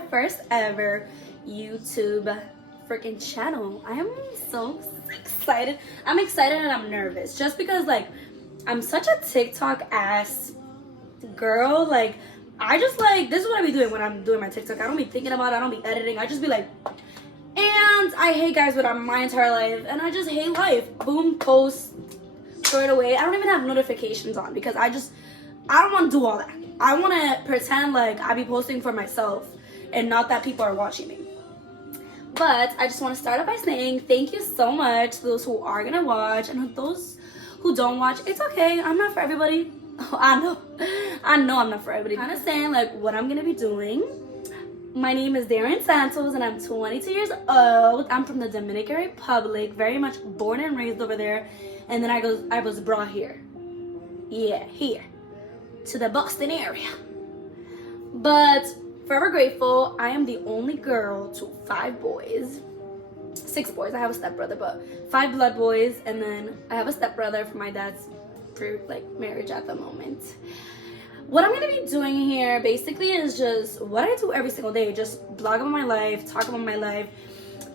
my first ever YouTube freaking channel. I am so excited. I'm excited and I'm nervous just because like I'm such a TikTok ass girl. Like I just like, this is what I be doing when I'm doing my TikTok. I don't be thinking about it. I don't be editing. I just be like, and I hate guys with my entire life, and I just hate life. Boom, post, throw it away. I don't even have notifications on because I don't want to do all that. I want to pretend like I be posting for myself and not that people are watching me. But I just want to start off by saying thank you so much to those who are gonna watch, and those who don't watch. It's okay. I'm not for everybody. Oh, I know I'm not for everybody. Kind of saying like what I'm gonna be doing. My name is Darren Santos and I'm 22 years old. I'm from the Dominican Republic, very much born and raised over there. And then I was brought here. Yeah, here. To the Boston area. But forever grateful, I am the only girl to 5 boys. 6 boys. I have a stepbrother, but 5 blood boys. And then I have a stepbrother from my dad's marriage at the moment. What I'm gonna be doing here basically is just what I do every single day. Just blog about my life, talk about my life,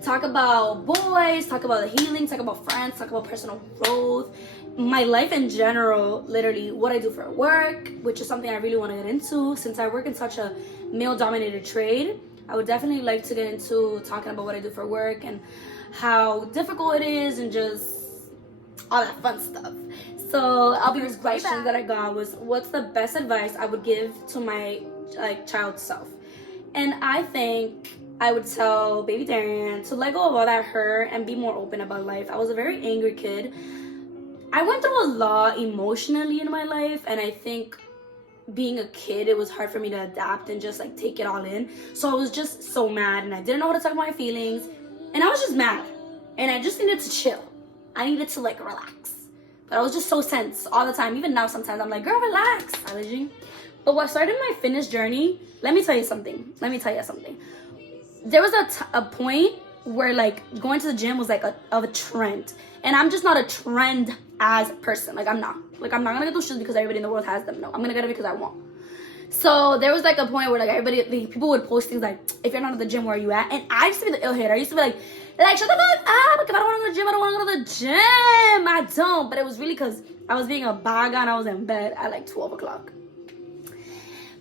talk about boys, talk about the healing, talk about friends, talk about personal growth, my life in general, literally what I do for work, which is something I really want to get into. Since I work in such a male-dominated trade, I would definitely like to get into talking about what I do for work and how difficult it is and just all that fun stuff. So I'll be the question that I got was, what's the best advice I would give to my child self? And I think I would tell baby Darian to let go of all that hurt and be more open about life. I was a very angry kid. I went through a lot emotionally in my life, and I think being a kid, it was hard for me to adapt and just like take it all in. So I was just so mad, and I didn't know how to talk about my feelings, and I was just mad, and I just needed to chill. I needed to like relax. But I was just so tense all the time. Even now, sometimes I'm like, girl, relax. But what started my fitness journey, let me tell you something. There was a point where like going to the gym was like a trend. And I'm just not a trend as person. I'm not gonna get those shoes because everybody in the world has them. No, I'm gonna get it because I want. So there was like a point where like people would post things like, if you're not at the gym, where are you at? And I used to be the ill hitter. I used to be like, shut the fuck up. Like, if I don't want to go to the gym, I don't want to go to the gym. I don't. But it was really because I was being a baga and I was in bed at like 12 o'clock.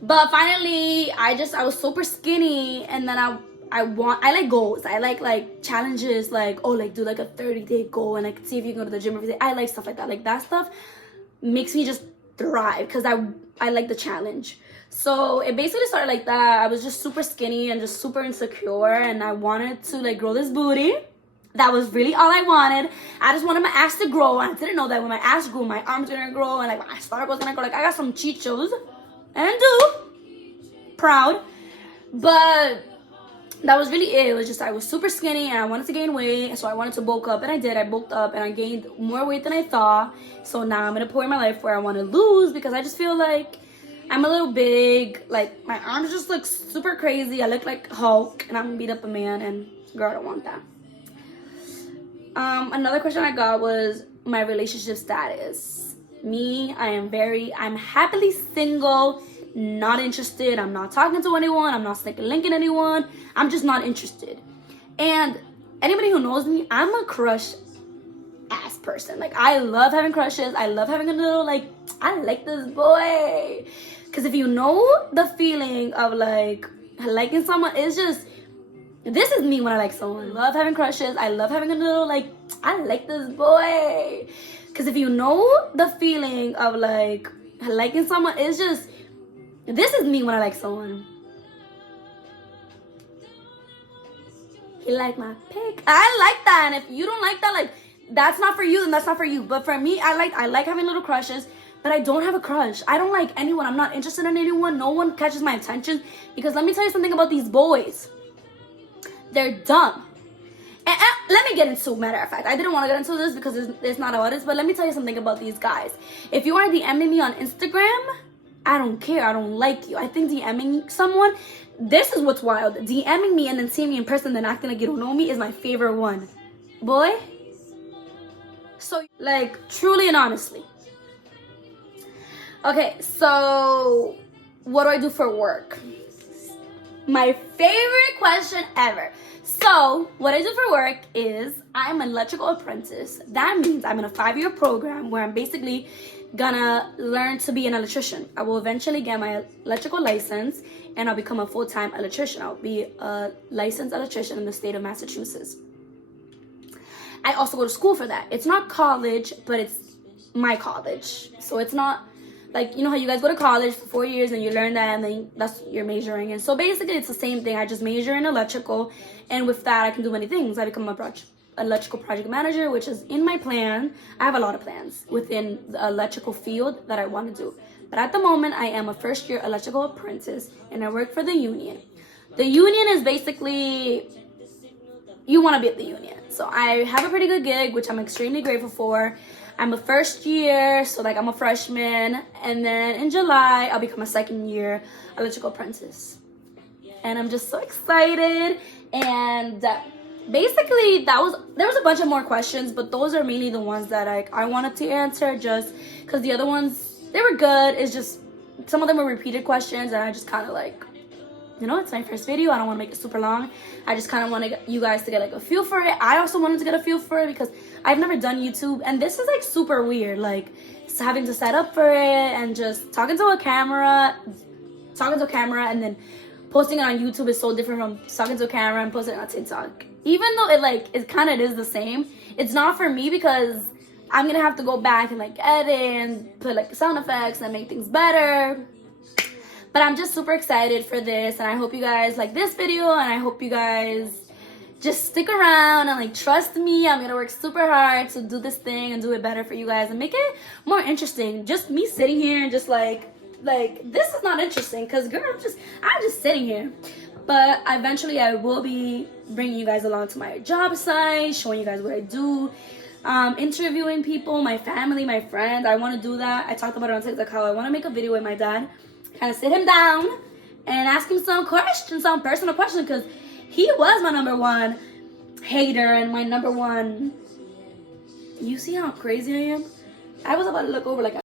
But finally, I was super skinny. And then I like goals. I like challenges. Like, oh, like do like a 30-day goal and like see if you can go to the gym every day. I like stuff like that. Like that stuff makes me just thrive because I like the challenge. So it basically started like that. I was just super skinny and just super insecure, and I wanted to like grow this booty. That was really all I wanted. I just wanted my ass to grow, and I didn't know that when my ass grew, my arms were gonna grow, and like my stomach was gonna grow. Like I got some chichos, and proud, but that was really it. It was just I was super skinny and I wanted to gain weight, so I wanted to bulk up, and I did. I bulked up and I gained more weight than I thought. So now I'm in a point in my life where I want to lose because I just feel like I'm a little big. Like my arms just look super crazy. I look like Hulk, and I'm gonna beat up a man, and girl, I don't want that. Another question I got was my relationship status. I'm happily single, not interested. I'm not talking to anyone. I'm not linking anyone. I'm just not interested. And anybody who knows me, I'm a crush ass person. Like I love having crushes. I love having a little like, I like this boy. Because if you know the feeling of like liking someone, it's just, this is me when I like someone. I love having crushes. I love having a little like, I like this boy. Because if you know the feeling of like liking someone, it's just, this is me when I like someone. He like my pic. I like that. And if you don't like that, like that's not for you, then that's not for you. But for me, I like having little crushes, but I don't have a crush. I don't like anyone. I'm not interested in anyone. No one catches my attention. Because let me tell you something about these boys. They're dumb. And let me get into, matter of fact, I didn't want to get into this because it's not about this, but let me tell you something about these guys. If you are DMing me on Instagram, I don't care. I don't like you. I think DMing someone, this is what's wild. DMing me and then seeing me in person, then acting like you don't know me is my favorite one. Boy. So, like, truly and honestly. Okay, so what do I do for work? My favorite question ever. So, what I do for work is I'm an electrical apprentice. That means I'm in a 5-year program where I'm basically gonna learn to be an electrician. I will eventually get my electrical license and I'll become a full-time electrician. I'll be a licensed electrician in the state of Massachusetts. I also go to school for that. It's not college, but it's my college. So it's not like, you know how you guys go to college for 4 years and you learn that and then that's you're majoring in. So basically it's the same thing. I just major in electrical, and with that I can do many things. I become electrical project manager, which is in my plan. I have a lot of plans within the electrical field that I want to do. But at the moment I am a first-year electrical apprentice and I work for the union. The union is basically, you want to be at the union. So I have a pretty good gig, which I'm extremely grateful for. I'm a first year, so like I'm a freshman, and then in July I'll become a second-year electrical apprentice, and I'm just so excited. And basically there was a bunch of more questions, but those are mainly the ones that I wanted to answer, just because the other ones, they were good. It's just some of them were repeated questions, and I just kind of like, you know, it's my first video. I don't want to make it super long. I just kind of want you guys to get like a feel for it. I also wanted to get a feel for it because I've never done YouTube, and this is like super weird, like having to set up for it and just talking to a camera and then posting it on YouTube is so different from talking to a camera and posting it on TikTok. Even though it kind of is the same, it's not for me because I'm gonna have to go back and like edit and put like sound effects and make things better. But I'm just super excited for this, and I hope you guys like this video, and I hope you guys just stick around and like trust me. I'm gonna work super hard to do this thing and do it better for you guys and make it more interesting. Just me sitting here and just like this is not interesting because girl, I'm just sitting here. But eventually I will be bringing you guys along to my job site, showing you guys what I do, interviewing people, my family, my friends. I want to do that. I talked about it on TikTok how I want to make a video with my dad, kind of sit him down and ask him some questions, some personal questions, because he was my number one hater and my number one. You see how crazy I am? I was about to look over like